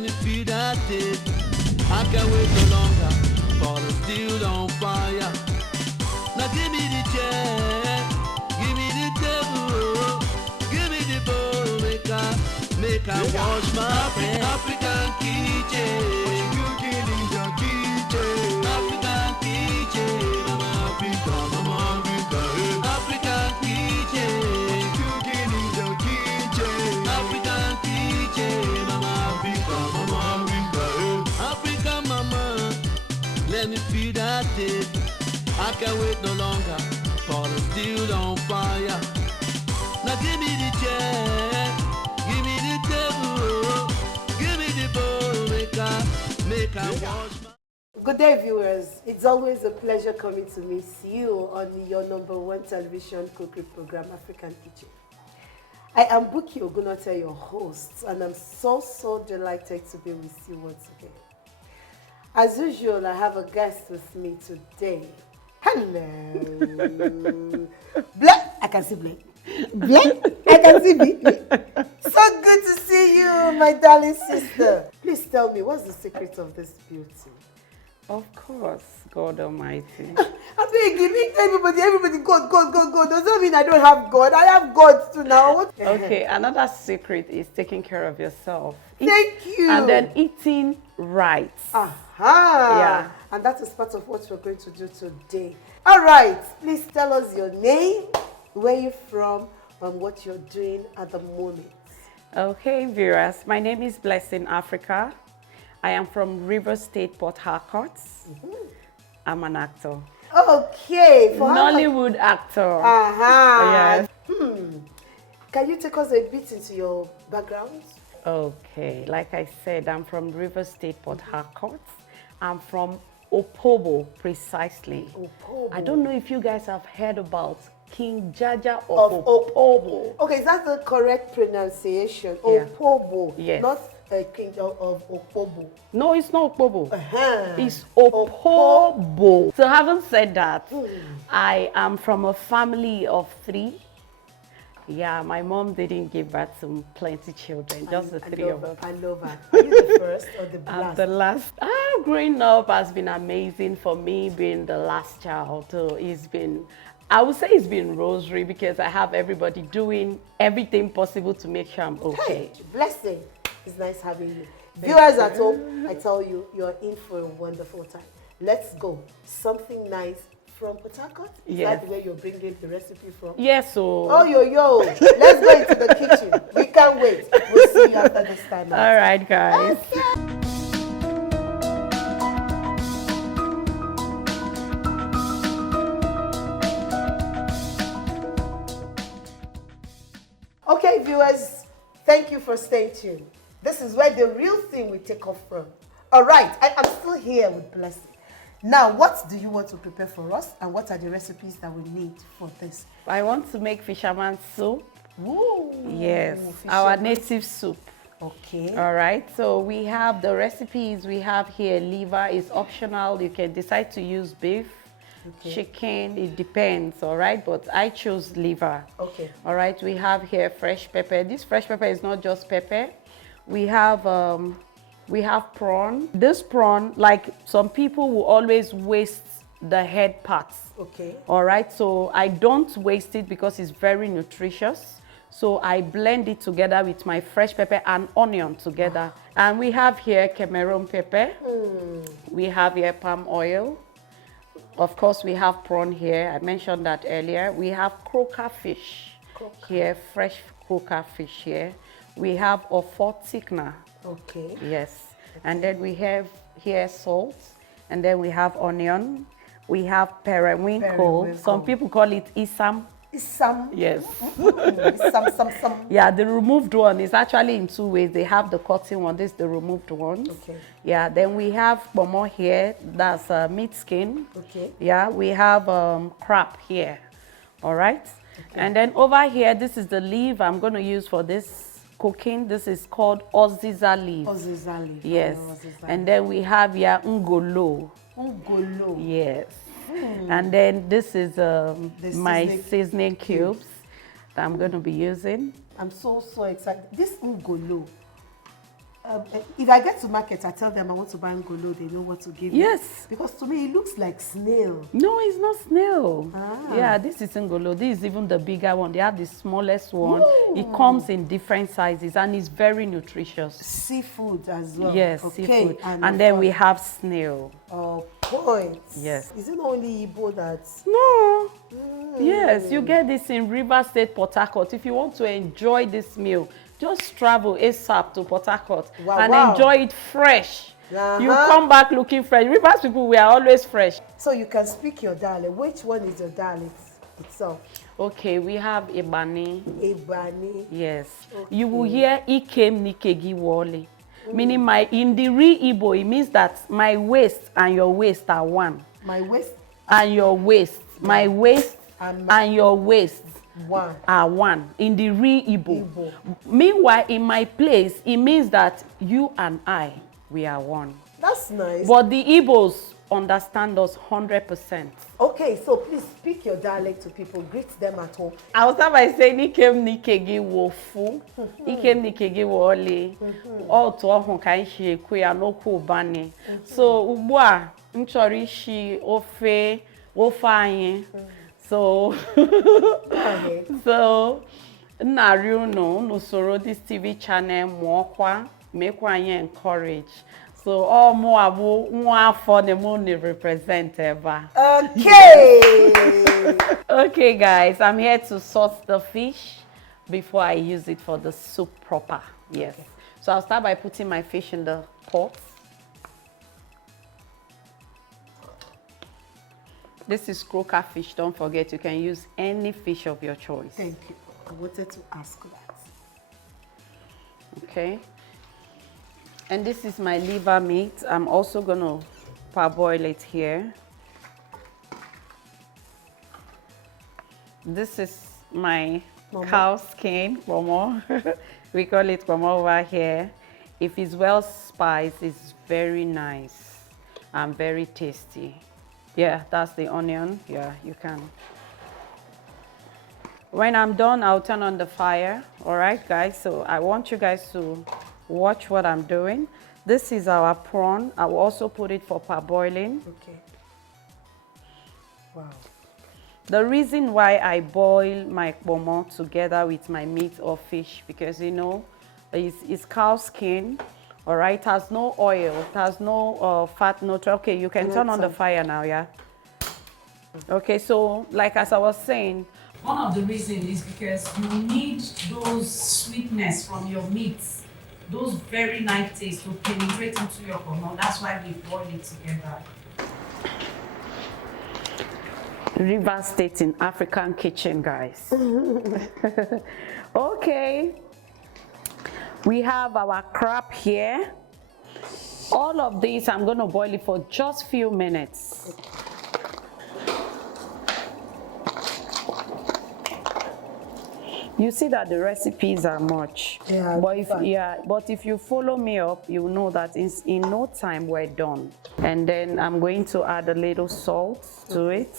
Let me feel that taste. I can't wait no longer for the steel on fire. Now give me the chair, give me the table, give me the bowl, make I wash my hands. African kitchen, what you cooking in your kitchen? African kitchen, I'm Africa, African kitchen, what you cooking in your kitchen? African kitchen, I'm Africa, Africa mama, let me feel that taste. I can't wait no longer for the steel on fire. Now give me the chair, give me the table, give me the bowl, make I wash my... Good day, viewers. It's always a pleasure coming to meet you on your #1 television cookery program, African Kitchen. I am Buki Ogunote, your host, and I'm so delighted to be with you once again. As usual, I have a guest with me today. Hello. Black. I can see Black. Black. I can see me. So good to see you, my darling sister. Please tell me, what's the secret of this beauty? Of course, God Almighty. I mean, giving everybody God. Does that mean I don't have God? I have God too now. Okay, another secret is taking care of yourself. Thank you. And then eating right. Aha. Yeah. And that is part of what we're going to do today. All right. Please tell us your name, where you're from, and what you're doing at the moment. Okay, viewers. My name is Blessing Africa. I am from River State, Port Harcourt. I'm an actor. Okay. Nollywood actor. Aha. Yes. Can you take us a bit into your background? Okay, like I said, I'm from River State, Port Harcourt. I'm from Opobo, precisely. Opobo. I don't know if you guys have heard about King Jaja of Opobo. Okay, is that the correct pronunciation? Yeah. Opobo. Yes. Not a king of Opobo. No, it's not Opobo. It's Opobo. So having said that, I am from a family of 3. Yeah, my mom didn't give birth to plenty children, just the 3 of us. I love her. Are you the first or the last? I'm the last. Growing up has been amazing for me, being the last child. So it's been, I would say it's been rosary because I have everybody doing everything possible to make sure I'm okay. Hey, blessing. It's nice having you. Viewers at home, I tell you, you're in for a wonderful time. Let's go. Something nice from Port Harcourt? Is that where you're bringing the recipe from? Yes, so. Oh, yo. Let's go into the kitchen. We can't wait. We'll see you after this time. All right, guys. Okay, viewers, thank you for staying tuned. This is where the real thing we take off from. All right, I am still here with Blessing. Now, what do you want to prepare for us, and what are the recipes that we need for this? I want to make fisherman soup. Ooh, yes, our native soup. Okay. All right, so we have the recipes we have here. Liver is optional. You can decide to use beef, chicken, it depends, all right? But I chose liver. Okay. All right, we have here fresh pepper. This fresh pepper is not just pepper. We have prawn. This prawn, like some people will always waste the head parts. Okay. All right, so I don't waste it because it's very nutritious. So I blend it together with my fresh pepper and onion together. And we have here Cameroon pepper. We have here palm oil. Of course, we have prawn here. I mentioned that earlier. We have croaker fish here, fresh croaker fish here. We have ofo thickener. Okay. Yes. And then we have here salt. And then we have onion. We have periwinkle. Some people call it isam. Isam. Yes. Isam. Yeah, the removed one is actually in 2 ways. They have the cotton one. This is the removed ones. Okay. Yeah. Then we have pomo here. That's meat skin. Okay. Yeah. We have crab here. All right. Okay. And then over here, this is the leaf I'm going to use for this cooking. This is called oziza leaf. Oziza leaf. Yes. And then we have here ngolo. Ngolo. Yes. And then this is my seasoning cubes that I'm going to be using. I'm so excited. This ngolo, If I get to market, I tell them I want to buy ngolo, they know what to give me. Yes. Because to me, it looks like snail. No, it's not snail. Ah. Yeah, this is ngolo. This is even the bigger one. They have the smallest one. Ooh. It comes in different sizes and it's very nutritious. Seafood as well. Yes, okay. seafood. And then we have snail. Oh, points. Yes. Is it only Igbo that? No. Yes, you get this in River State, Port Harcourt. If you want to enjoy this meal, just travel ASAP to Port Harcourt and enjoy it fresh. You come back looking fresh. Rivers people, we are always fresh. So you can speak your dialect. Which one is your dialect itself? Okay, we have Ibani. Ibani. Yes. Okay. You will hear Ikem Nikegi Wole. Meaning in the real Igbo, it means that my waist and your waist are one. My waist and your waist. My waist and your waist are one in the real Igbo. Meanwhile, in my place, it means that you and I, we are one. That's nice. But the Igbos understand us 100%. Okay, so please speak your dialect to people. Greet them at home. I'll start by saying Ikem Nikegi Wofu, Ikem Nikegi Wole, all to all Honkai Kuya no Kubani. So Ubwa, Nchorishi, Ofe, Ofaye. So, Nariuno, Nusoro, this TV channel, Mwakwa, Mekwa encourage. So, all more for the money represent ever. Okay. Okay, guys, I'm here to sauce the fish before I use it for the soup proper. Yes. Okay. So, I'll start by putting my fish in the pot. This is croaker fish. Don't forget, you can use any fish of your choice. Thank you. I wanted to ask that. Okay. And this is my liver meat. I'm also going to parboil it here. This is my cow skin, Momo. We call it Momo over here. If it's well spiced, it's very nice and very tasty. Yeah, that's the onion. Yeah, you can. When I'm done, I'll turn on the fire. All right, guys. So I want you guys to watch what I'm doing. This is our prawn. I will also put it for parboiling. Okay. Wow. The reason why I boil my kpomo together with my meat or fish, because you know, it's cow skin. All right, it has no oil, it has no fat, no. Okay, you can turn on the fire now, yeah? Okay, so like as I was saying, one of the reasons is because you need those sweetness from your meats, those very nice tastes to penetrate into your kpomo. That's why we boil it together. River State in African kitchen, guys. Okay. We have our crab here. All of this, I'm going to boil it for just a few minutes. You see that the recipes are much. Yeah, but if you follow me up, you know that in no time we're done. And then I'm going to add a little salt to it.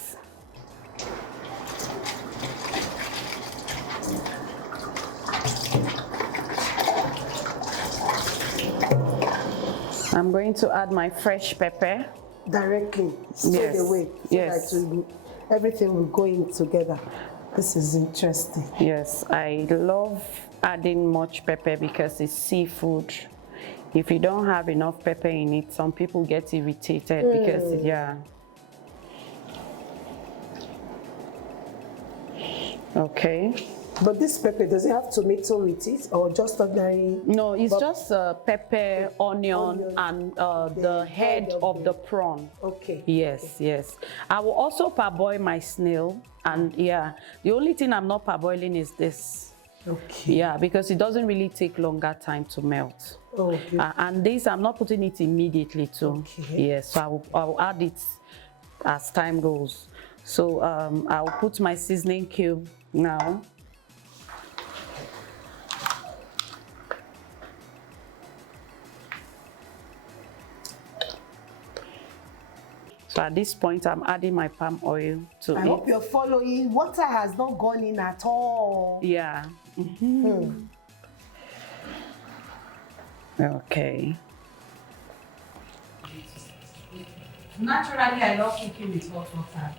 I'm going to add my fresh pepper. Directly, straight away. So that everything will go in together. This is interesting. Yes, I love adding much pepper because it's seafood. If you don't have enough pepper in it, some people get irritated because, yeah. Okay. But this pepper, does it have tomato with it or just ordinary? No, it's just pepper, onion, and the head of the prawn. Okay. Yes, yes. I will also parboil my snail, and yeah, the only thing I'm not parboiling is this. Okay. Yeah, because it doesn't really take longer time to melt. Okay. And this, I'm not putting it immediately too. Okay. Yes, so I'll add it as time goes. So I'll put my seasoning cube now. So at this point, I'm adding my palm oil to it. I hope you're following. Water has not gone in at all. Yeah. Okay. Naturally, I love cooking with hot water.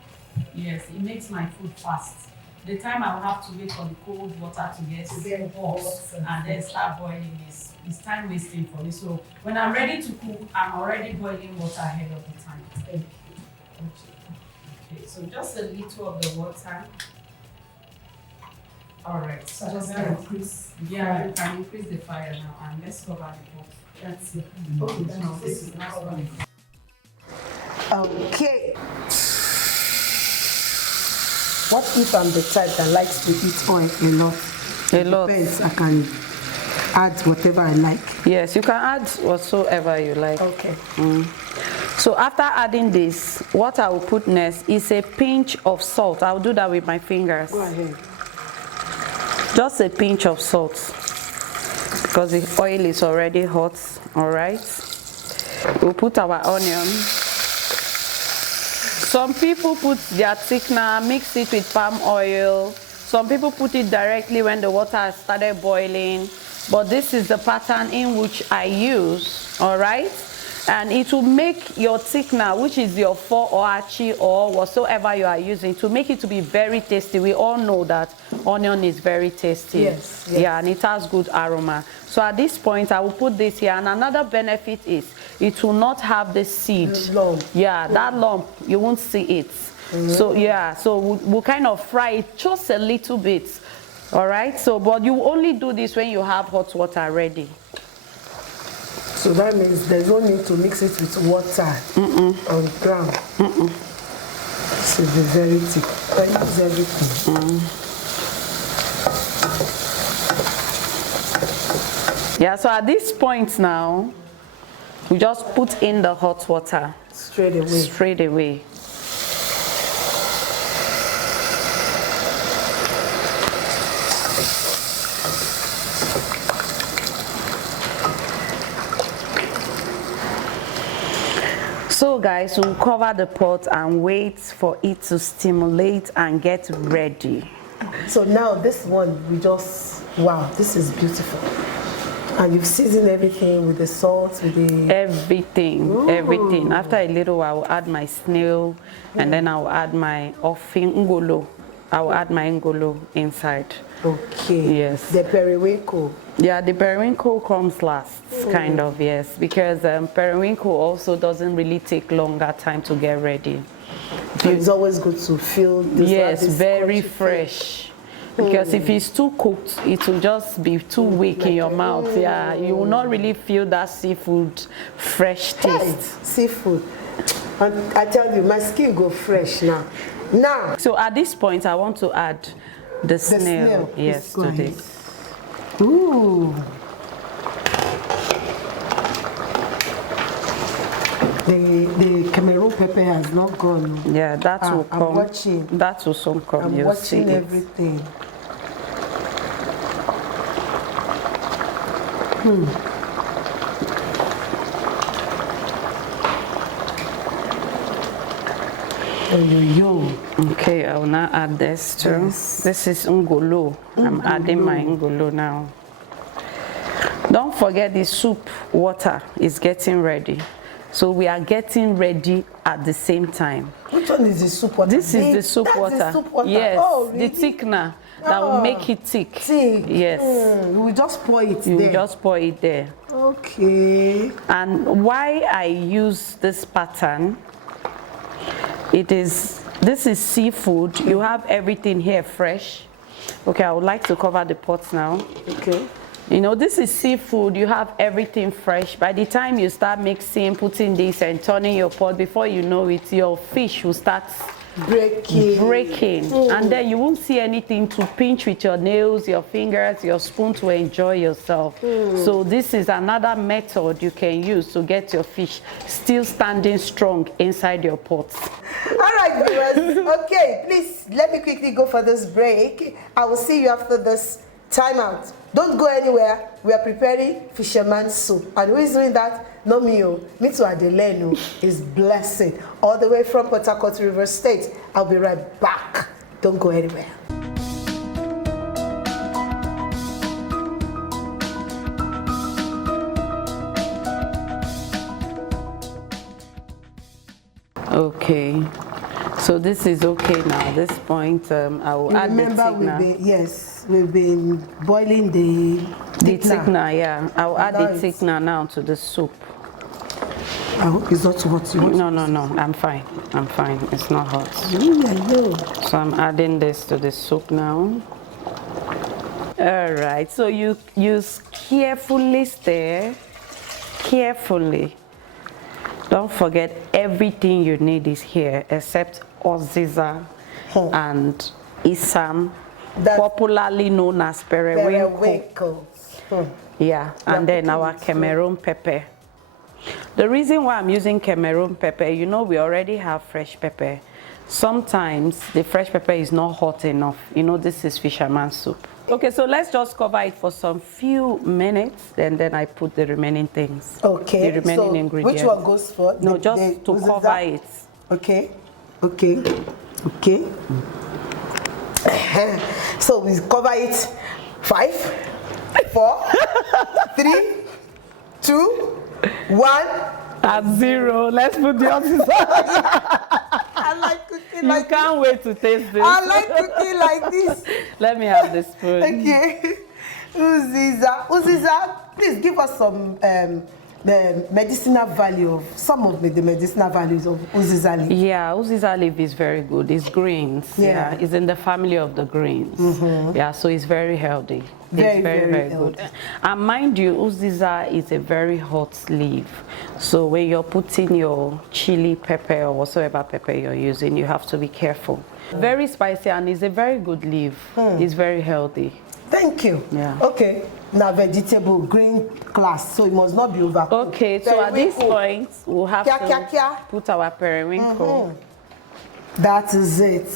Yes, it makes my food fast. The time I will have to wait for the cold water to get hot and then start boiling is time wasting for me. So when I'm ready to cook, I'm already boiling water ahead of the time. Okay, so just a little of the water. All right, so just increase. Yeah, you can increase the fire now, and let's cover the pot. That's it. Okay, now this is the last one. Okay. What if I'm the type that likes to eat oil a lot? A lot. Depends. I can add whatever I like. Yes, you can add whatsoever you like. Okay. So after adding this, what I will put next is a pinch of salt. I'll do that with my fingers. Go ahead. Just a pinch of salt because the oil is already hot. All right. We'll put our onion. Some people put their thickener, mix it with palm oil. Some people put it directly when the water has started boiling. But this is the pattern in which I use, all right? And it will make your thickener, which is your 4 or achi or whatsoever you are using, to make it to be very tasty. We all know that onion is very tasty. Yes. Yeah, and it has good aroma. So at this point, I will put this here. And another benefit is it will not have the seed. The lump. Yeah, that lump, you won't see it. So yeah, so we'll kind of fry it just a little bit. All right, so but you only do this when you have hot water ready. So that means there's no need to mix it with water on ground. So be very thick. I use everything. Yeah, so at this point now, we just put in the hot water. Straight away. Straight away. So guys, we'll cover the pot and wait for it to stimulate and get ready. So now this one, we just, wow, this is beautiful. And you've seasoned everything with the salt, with the... Everything, everything. After a little while, I will add my snail and then I will add my offing ngolo. I will add my ngolo inside. Okay. Yes. The periwinkle. Yeah, the periwinkle comes last, kind of, yes. Because periwinkle also doesn't really take longer time to get ready. And it's always good to feel this. Yes, very fresh. Because if it's too cooked, it will just be too weak in your mouth. Yeah, you will not really feel that seafood fresh taste. Seafood. And I tell you, my skin go fresh now. Now. So at this point, I want to add the snail. Yes, to this. Ooh. The Cameroon pepper has not gone. Yeah, that will come. I'm watching. That will soon come. I'm watching everything. Okay, I will now add this too. Yes. This is ngolo. I'm adding my ngolo now. Don't forget the soup water is getting ready. So we are getting ready at the same time. Which one is the soup water? This is the soup water. The soup water. Yes, oh, really? the thickener that will make it thick. Thick. Yes. We just pour it you there. You just pour it there. Okay. And why I use this pattern, this is seafood. You have everything here fresh. Okay, I would like to cover the pot now. Okay. You know, this is seafood. You have everything fresh. By the time you start mixing, putting this and turning your pot, before you know it, your fish will start breaking. And then you won't see anything to pinch with your nails, your fingers, your spoon to enjoy yourself. So this is another method you can use to get your fish still standing strong inside your pot. All right, viewers. Okay, please let me quickly go for this break. I will see you after this timeout. Don't go anywhere. We are preparing fisherman's soup. And who is doing that? Not me. Me to Adelenu is blessing. All the way from Port Harcourt, River State. I'll be right back. Don't go anywhere. Okay. So this is okay now. At this point, I will add the thickener. We've been boiling the thickener, yeah. I'll add the thickener now to the soup. I hope it's not what you want. No. I'm fine. It's not hot. So I'm adding this to the soup now. All right. So you carefully stir. Carefully. Don't forget everything you need is here except Oziza and Isam, popularly known as periwinkle. Yeah, and then our Cameroon pepper. The reason why I'm using Cameroon pepper, you know, we already have fresh pepper. Sometimes the fresh pepper is not hot enough. You know, this is fisherman soup. Okay, so let's just cover it for some few minutes, and then I put the remaining things. Okay, the remaining ingredients. Which one goes for? No, just to cover it. Okay. So we cover it. 5, 4, 3, 2, 1. At 0. Let's put the others. I like cooking like this. You can't wait to taste this. I like cooking like this. Let me have the spoon. Okay. Uziza, please give us some the medicinal value of some of the medicinal values of Uziza leaf. Yeah, Uziza leaf is very good. It's greens. Yeah, it's in the family of the greens. Yeah, so it's very healthy. It's very good. And mind you, Uziza is a very hot leaf. So when you're putting your chili pepper or whatsoever pepper you're using, you have to be careful. Very spicy, and it's a very good leaf. It's very healthy. Thank you. Yeah. Okay. Now vegetable green class, so it must not be overcooked. Okay, so at this point we'll have to put our periwinkle. That is it.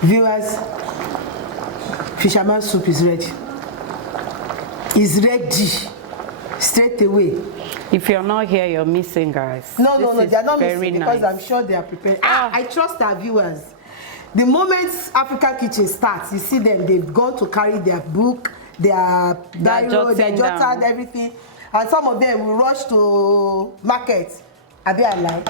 Viewers, fisherman soup is ready. It's ready. Straight away. If you're not here, you're missing, guys. No, they are not missing because I'm sure they are prepared. I trust our viewers. The moment African Kitchen starts, you see them, they've gone to carry their book, their diary, their jotter, everything. And some of them will rush to market. I be alive.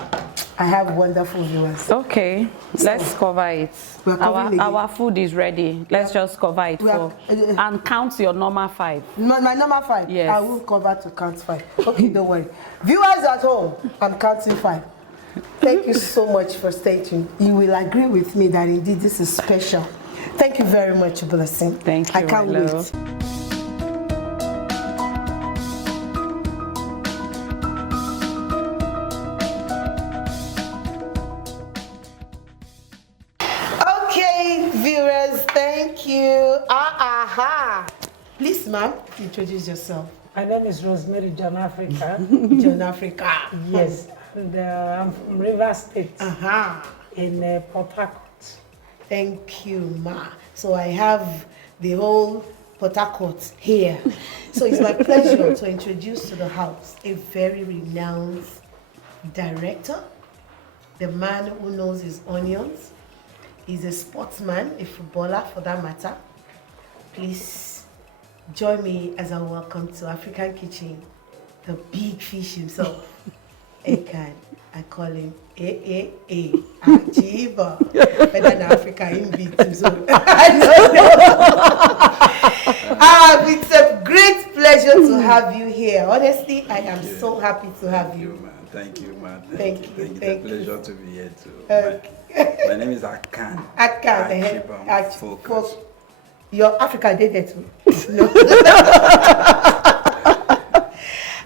I have wonderful viewers. Okay, so let's cover it. Our food is ready. Let's just cover it and count your normal 5. My normal 5? Yes. I will cover to count 5. Okay, don't worry. Viewers at home, I'm counting 5. Thank you so much for staying tuned. You will agree with me that indeed this is special. Thank you very much, Blessing. Thank you. I can't wait. Okay, viewers, thank you. Please, ma'am, introduce yourself. My name is Rosemary John Africa. John Africa. Yes. And I'm from River State in Port Harcourt. Thank you, ma. So I have the whole Port Harcourt here. So it's my pleasure to introduce to the house a very renowned director, the man who knows his onions. He's a sportsman, a footballer for that matter. Please join me as I welcome to African Kitchen, the big fish himself. Ekan, I call him Nta Ijebu. Better than Africa in beat. So I don't know. It's a great pleasure to have you here. Honestly, I am so happy to have you. Thank you, man. Thank you. It's a pleasure to be here too. My name is Akan. Akan. Focus. Your Africa did that too. No.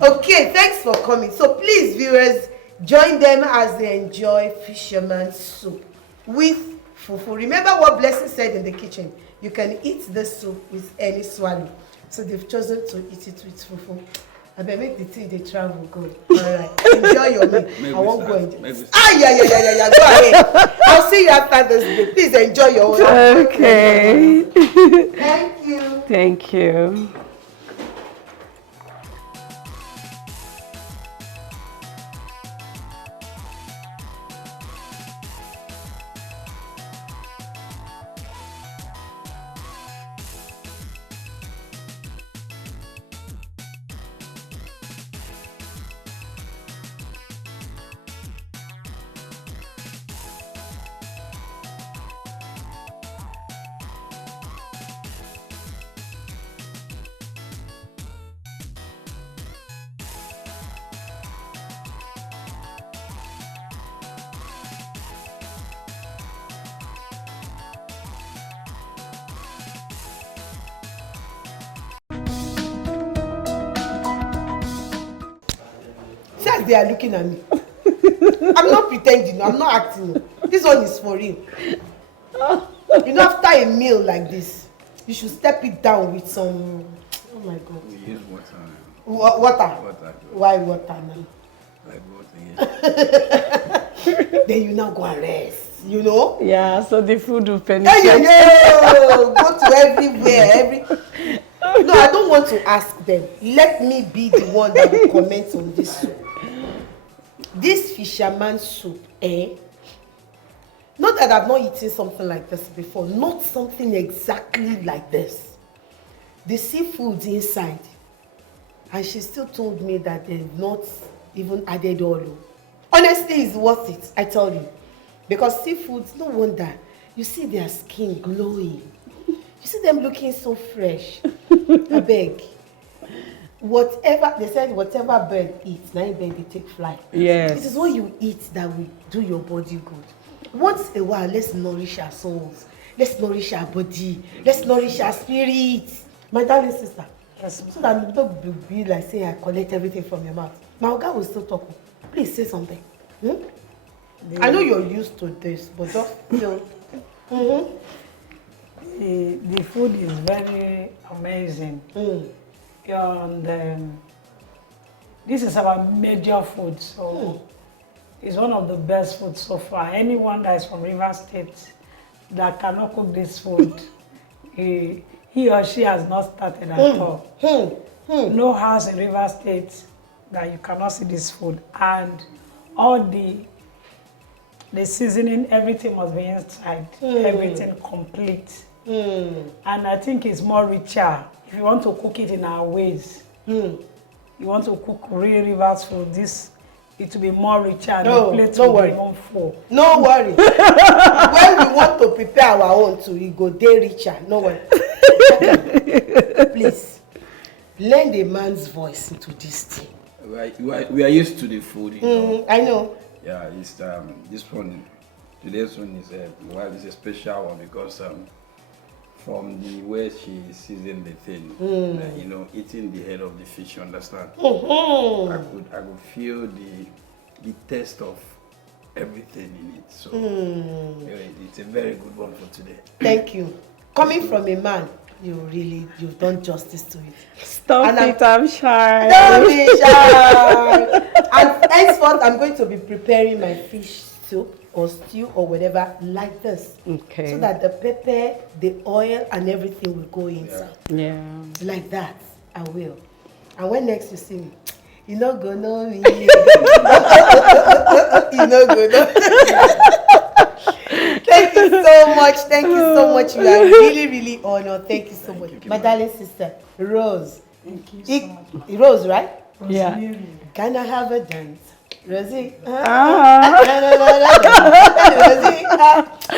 Okay, thanks for coming. So please, viewers, join them as they enjoy fisherman soup with fufu. Remember what Blessing said in the kitchen. You can eat the soup with any swallow. So they've chosen to eat it with fufu. I bet make the tea they travel good. All right, enjoy your meal. I won't go enjoy. Yeah. Go ahead. I'll see you after this day. Please enjoy your own. Okay. Thank you. Thank you. as they are looking at me. I'm not pretending, I'm not acting. This one is for real. You know, after a meal like this, you should step it down with some. Oh my God. We use water. Water. Water. Why water now? Like water, yeah. Then you now go and rest. You know? Yeah, so the food will Hey, penetrate. go to everywhere. No, I don't want to ask them. Let me be the one that will comment on this soup. This fisherman soup, not that I've not eaten something like this before. Not something exactly like this. The seafood's inside. And she still told me that they've not even added oil. Honestly, it's worth it, I tell you. Because seafoods, no wonder. You see their skin glowing. You see them looking so fresh. I beg. Whatever, they said whatever bird eats, now bird they take flight. Yes. It is what you eat that will do your body good. Once a while, let's nourish our souls. Let's nourish our body. Let's nourish our spirit. My darling sister. Yes, So that you don't be like saying I collect everything from your mouth. My Oga will still talk. Please say something. I know you're used to this, but just still. The food is very amazing. And this is our major food, so it's one of the best foods so far. Anyone that is from River State that cannot cook this food, he or she has not started at all. No house in River State that you cannot see this food, and all the seasoning, everything must be inside, everything complete. And I think it's more richer. If you want to cook it in our ways, you want to cook real Rivers food, it will be more richer and the plate will be more full. No worry. When we want to prepare our own too, we go day richer. No worry. Please, lend a man's voice into this thing. We are used to the food, you know. I know. Yeah, it's this one. Today's one is a special one because from the way she seasoned the thing, you know, eating the head of the fish. You understand? I could feel the taste of everything in it. So it's a very good one for today. Thank you. Coming from a man, you've done justice to it. Stop it, I'm shy. Don't be shy. And henceforth, I'm going to be preparing my fish soup or stew or whatever like this. Okay. So that the pepper, the oil, and everything will go inside. Yeah. Like that, I will. And when next you see me, you know go know me. You know go know. Thank you so much. Thank you so much. We are really, really honored. Thank you so much. My darling sister, Rose. Thank you so much. Rose, right? Yeah. Can I have a dance? Rosie? Rosie?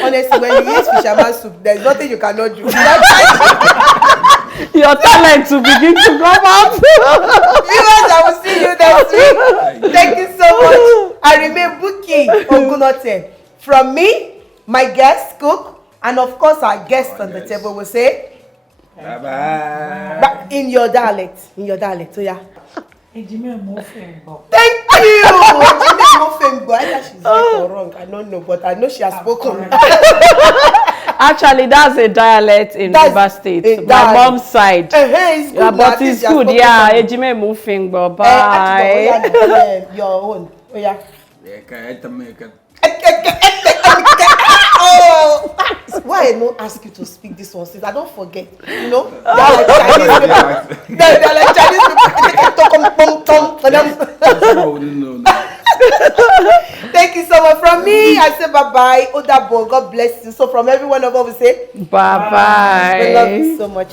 Honestly, when you eat fisherman soup, there's nothing you cannot do. Your talent to begin to come out. Viewers, I will see you next week. Thank you so much. I remain Buki Ogunote. From me, my guest cook, and of course our guest on the table will say, Bye-bye. but in your dialect. So yeah. Thank you. Either she's right or wrong, I don't know, but I know she has spoken. Actually, that's a dialect in River State. My mom's side. It's good, Yeah, but it's good. Yeah, Ejime moving, but bye. Your own. Oh yeah. Oh, why I don't ask you to speak this one since I don't forget. You know, they're like Chinese people. They're like Chinese people. Thank you so much. From me, I say bye bye. Odabo, God bless you. So from every one of us, we say Bye bye. We love you so much.